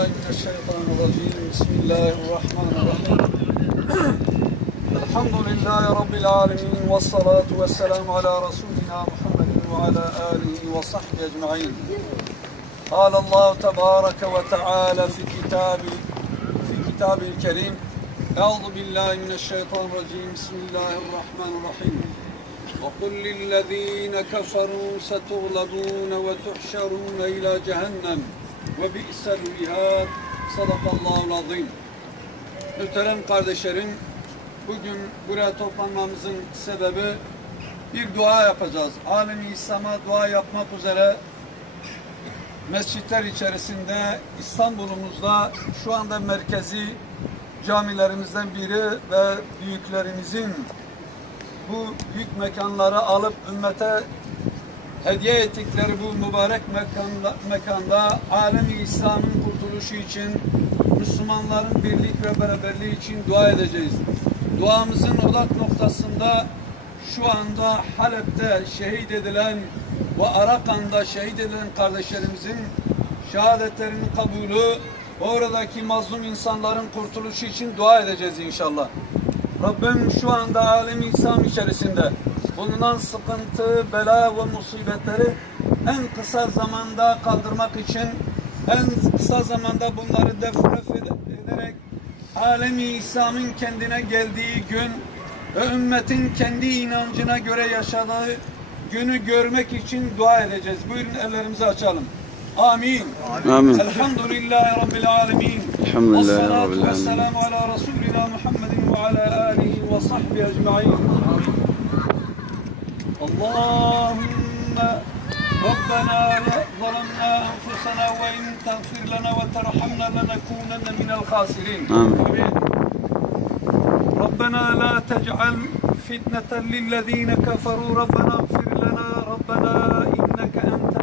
بالله من الشيطان الرجيم بسم الله الرحمن الرحيم الحمد لله رب العالمين والصلاة والسلام على رسولنا محمد وعلى آله وصحبه أجمعين قال الله تبارك وتعالى في كتابه الكريم أعوذ بالله من الشيطان الرجيم بسم الله الرحمن الرحيم وقل للذين كفروا ستغلبون وتحشرون إلى جهنم وبئس المهاد sadakallahul azim. Muhterem kardeşlerim, bugün buraya toplanmamızın sebebi bir dua yapacağız. Alem-i İslam'a dua yapmak üzere mescitler içerisinde İstanbul'umuzda şu anda merkezi camilerimizden biri ve büyüklerimizin bu büyük mekanları alıp ümmete hediye ettikleri bu mübarek mekanda alem-i İslam'ın kurtuluşu için, Müslümanların birlik ve beraberliği için dua edeceğiz. Duamızın odak noktasında şu anda Halep'te şehit edilen ve Arakan'da şehit edilen kardeşlerimizin şehadetlerinin kabulü, oradaki mazlum insanların kurtuluşu için dua edeceğiz inşallah. Rabbim şu anda alem-i İslam içerisinde bulunan sıkıntı, bela ve musibetleri en kısa zamanda kaldırmak için, en kısa zamanda bunları defref ederek alem-i İslam'ın kendine geldiği gün ve ümmetin kendi inancına göre yaşadığı günü görmek için dua edeceğiz. Buyurun ellerimizi açalım. Amin. Amin. Elhamdülillahi Rabbil alemin. Elhamdülillahi Rabbil alemin. Vesselamu ala Resulina Muhammedin ve ala alihi ve sahbihi ecma'in. Allahümme Rabbena zalemna enfusena ve in tağfir lana ve terhamna lenekunenne minel khasirin. Amin. Rabbena la tec'al fitneten lillezine keferu Rabbena gfir lana Rabbena inneke ente